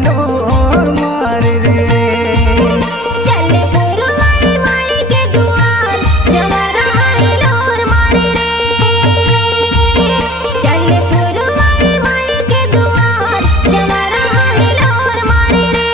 हिलोर मार रे। चले पुरवाई माई के दुआर जवारा हिलोर मारे रे। चले पुरवाई माई के दुआर जवारा हिलोर मारे रे।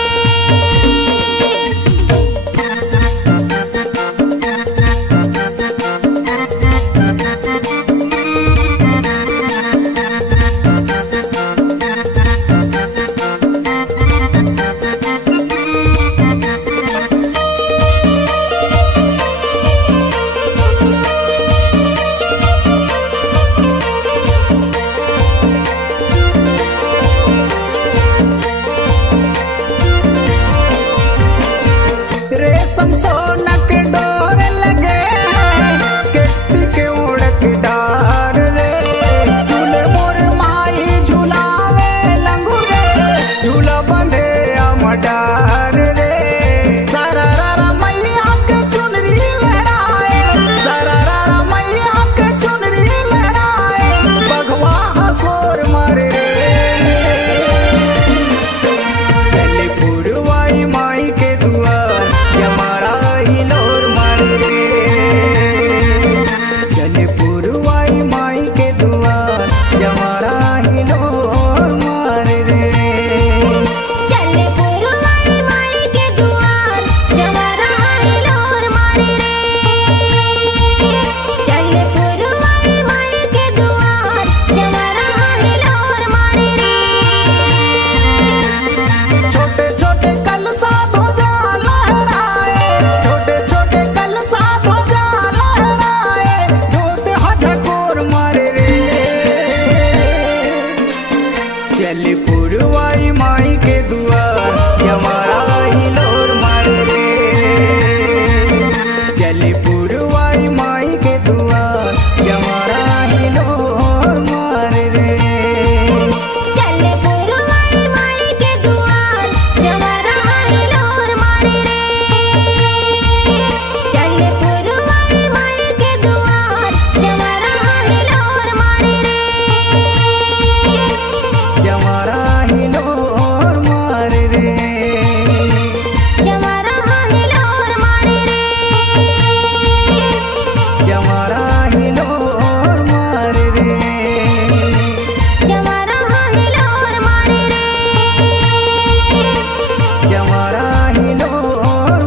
रेशम सोनक डोर लगे केटी के उड़क डार रे। झूले मोर माई झूलावे लंगूरे झूला बंधे अमडार रे। सारा रारा मैया के चुनरी लहराए, सारा रारा मैया के चुनरी लहराए, बघवा हसोर मारे रे। चले पुरवाई माई के दुआर जमारा हिलोर मारे रे। चले पुरवाई माई के दुआर जमारा हिलोर मारे रे। चले पुरवाई माई के दुआर जवारा हिलोर मारे रे। चले पुरवाई माई के दुआर जवारा हिलोर मारे रे। छोटे छोटे कलसा ध्वजा लहराए, छोटे छोटे कलसा ध्वजा लहराए, जोते हजकोर मारे रे। चले पुरवाई माई के दुआर जमारा हिलोर मारे रे। चले पुरवाई माई के दुआर जमारा हिलोर मारे रे। चले पुरवाई माई के दुआर जवारा हिलोर मारे रे। चले पुरवाई माई के दुआर जवारा हिलोर मारे रे। जमारा हिलोर मारे रे। जवारा हिलोर मारे रे। जमारा हिलोर मारे रे। जवारा हिलोर मारे रे। जमारा हिलोर